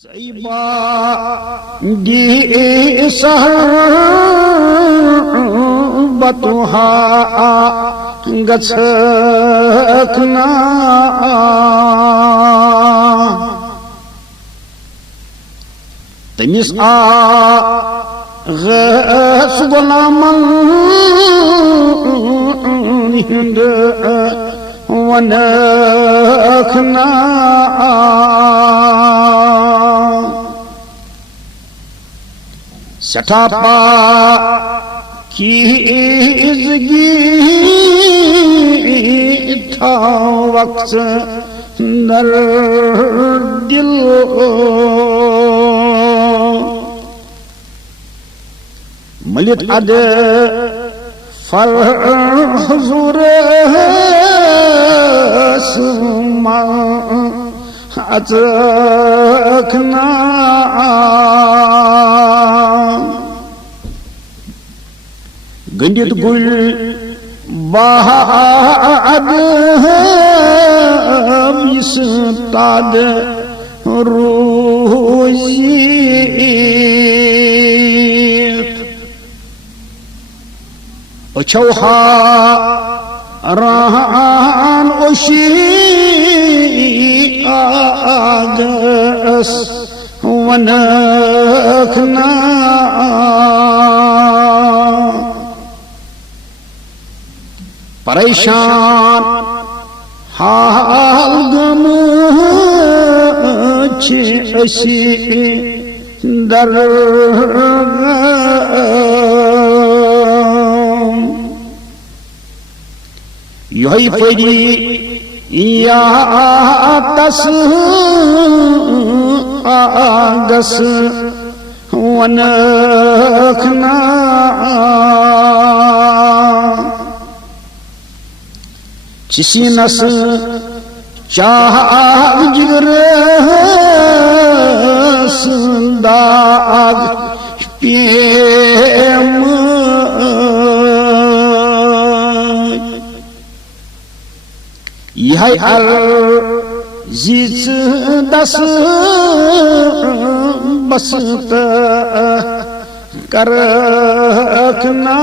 Saiba di sahbatuha gatsakna temis ghasgulaman hinda wanakna Satapa ki izgi tha vaqt nar dil malit ad far huzur asma atrakna Gandit gul bahad yistad ruzit Ochauha rahan oshi agas wanakna परेशान हाल गम असी दर यही पड़ी या तस आगस वनखना किसी नस चाह जिगर संदाग प्रेम यह अर्जित दस बसत करखना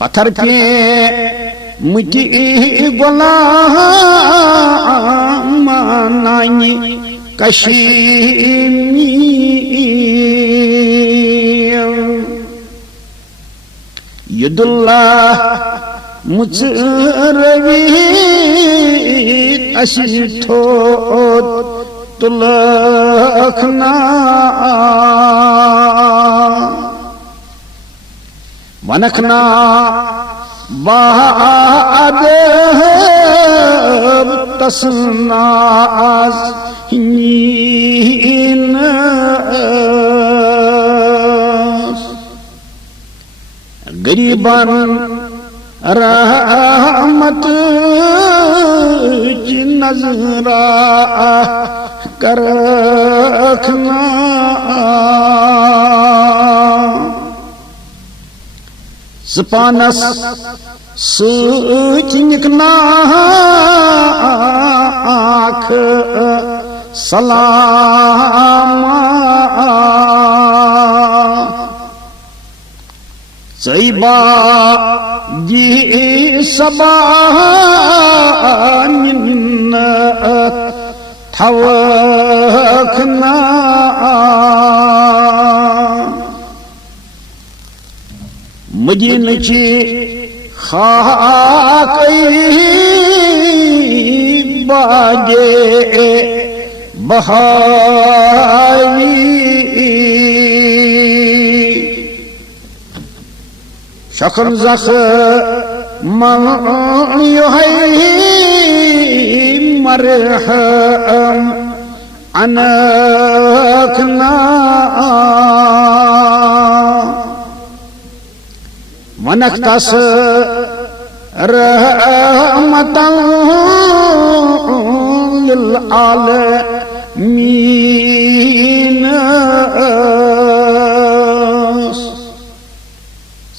पत्थर पे मुझे गुलाम मानाई कश्मीर युद्दुल्लाह मुझ रवि अशिठो तुलखना वनखना बाद तसनास नीन गरीबन रहमत की नजरा कर रखना Sepanas sejinikna ak salama Saiba di sabah minna tawakna मदीनची खाकई बागे बहाई शखन जख मन युहई मरहम अनखना वनख्तस रहमतन लिल आलमीन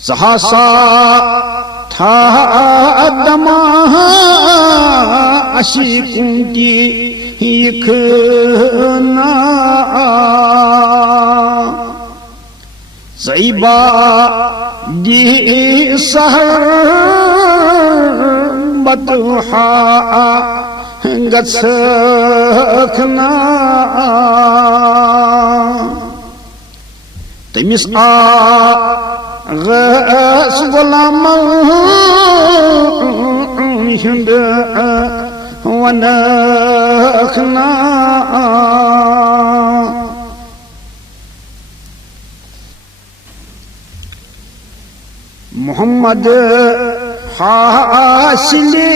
सहसा था दमा आशिकों की यखना ज़ैबा दी सहर बतहा गत्सखना तमिस आगस गुलामन हुंद वनखना मोहम्मद हासिले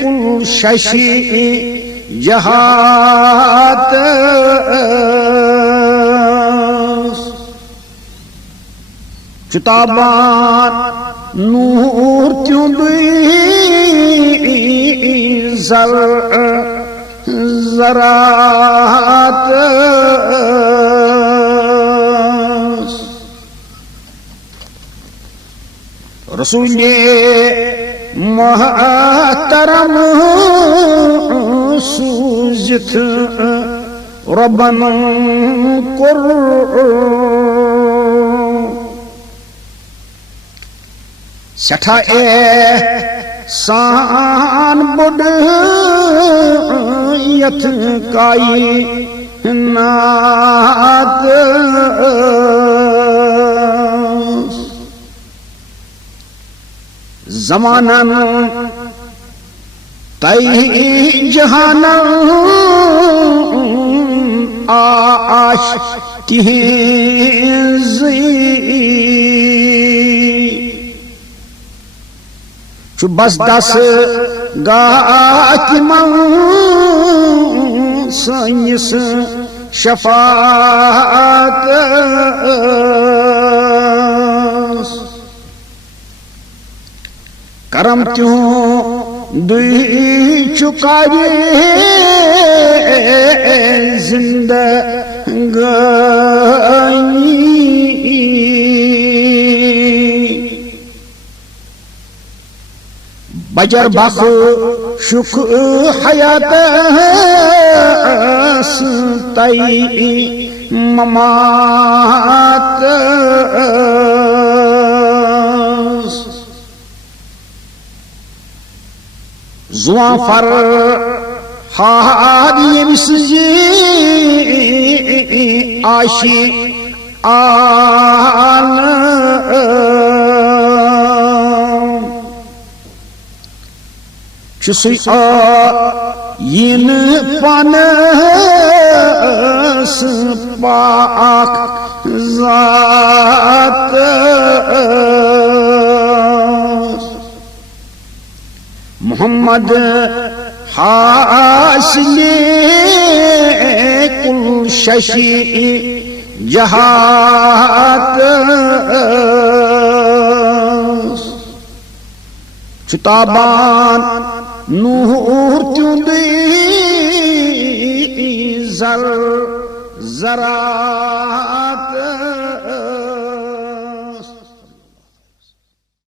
कुल शशि जहात चुताबान नूर त्यों जर जरात रसूले मोहतरम सूजित रबन कुर सठा सान बुड यथ काई नात जमानन तई जहानन आश की बस दस गा कि सैस शफात करम त्यों दुई चुकावे जिंदगानी बजर बख शुक हयात तई ममात जुआ फर हाद यमिस आशी आन चुसुई यिन पानस पाक जात मोहम्मद हासिले कुल शशि जहात चुताबान नूर त्यों जर जरा